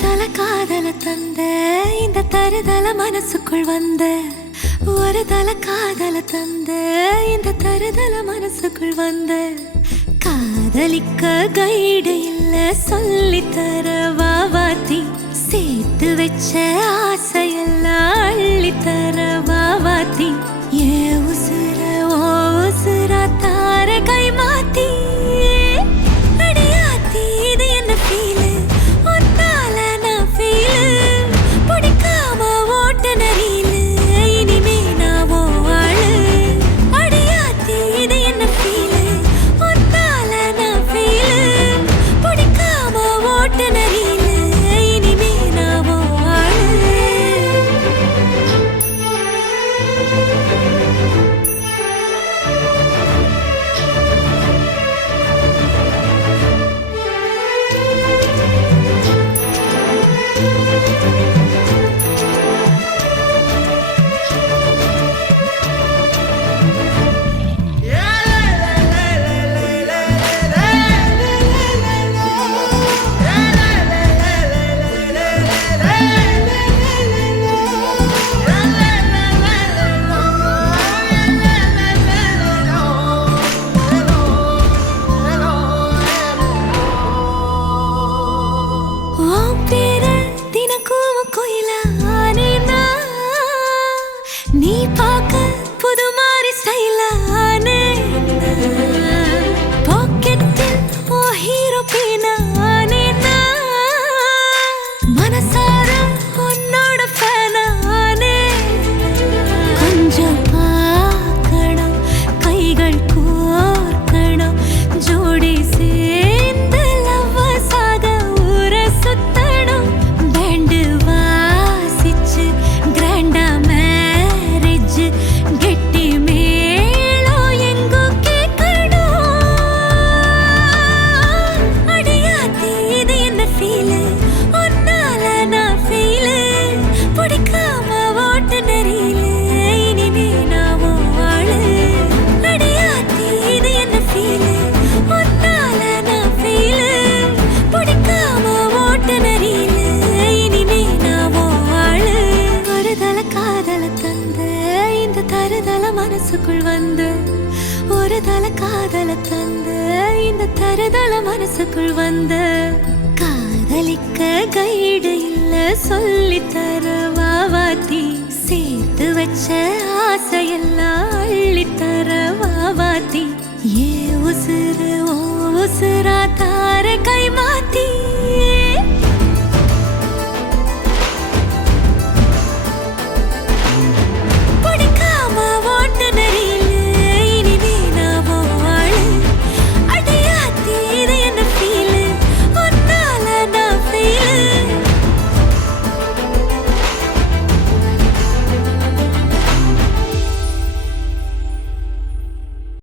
தல காதல தந்த இந்த தருதல மனசுக்குள் வந்த ஒரு தல காதல தந்த இந்த தருதல மனசுக்குள் வந்த காதலிக்க கைடு இல்ல சொல்லி தர வாவாத்தி சேர்த்து வச்ச ஆசையெல்லாம் அள்ளி தர வாவாத்தி ஏ உசுர ஓ உசுரா தார கை மாத்தி அடியாத்தி இது என்ன ஃபீலு ஒன்னால நான் ஃபீலு பிடிக்காம ஓட்ட நரியிலு இனிமே நான் ஓ ஆளு அடியாத்தி இது என்ன ஃபீலு ஒன்னால நான் ஃபீலு பிடிக்காம ஓட்ட நரியிலு இனிமே நான் ஓ ஆளு நீ பார்க்க புது மாதிரி ஸ்டைலானே பாக்கெட்டில் ஓ ஹீரோ பீனானே மனசார உன்னோட ஃபேனானே கொஞ்சம் பார்க்கணும் கைகள் கோர்க்கணும் ஜோடி சேர்ந்து லவ்வசாக ஊர சுத்தணும் பேண்டு வாசிச்சு கிராண்டா கெட்டி மேளம் எங்கோ கேட்கணும் அடியாத்தி இது என்ன ஃபீலு ஒன்னால நான் ஃபீலு பிடிக்காம ஓட்டு நரியிலு இனிமே நான் ஓ ஆளு அடியாத்தி இது என்ன ஃபீலு ஒன்னால நான் ஃபீலு பிடிக்காம ஓட்டு நரியிலு இனிமே நான் ஓ ஆளு ஒரு தல காதல தந்த இந்த தருதல மனசுக்குள் வந்து ஒரு தல காதல தந்த இந்த தருதல மனசுக்குள் வந்து காதலிக்க கைடு இல்ல சொல்லி தர வாவாத்தி சேர்த்து வச்ச ஆசையெல்லாம் அள்ளி தர வாவாத்தி ஏ உசுறு ஓ உசுரா தார கை மாத்தி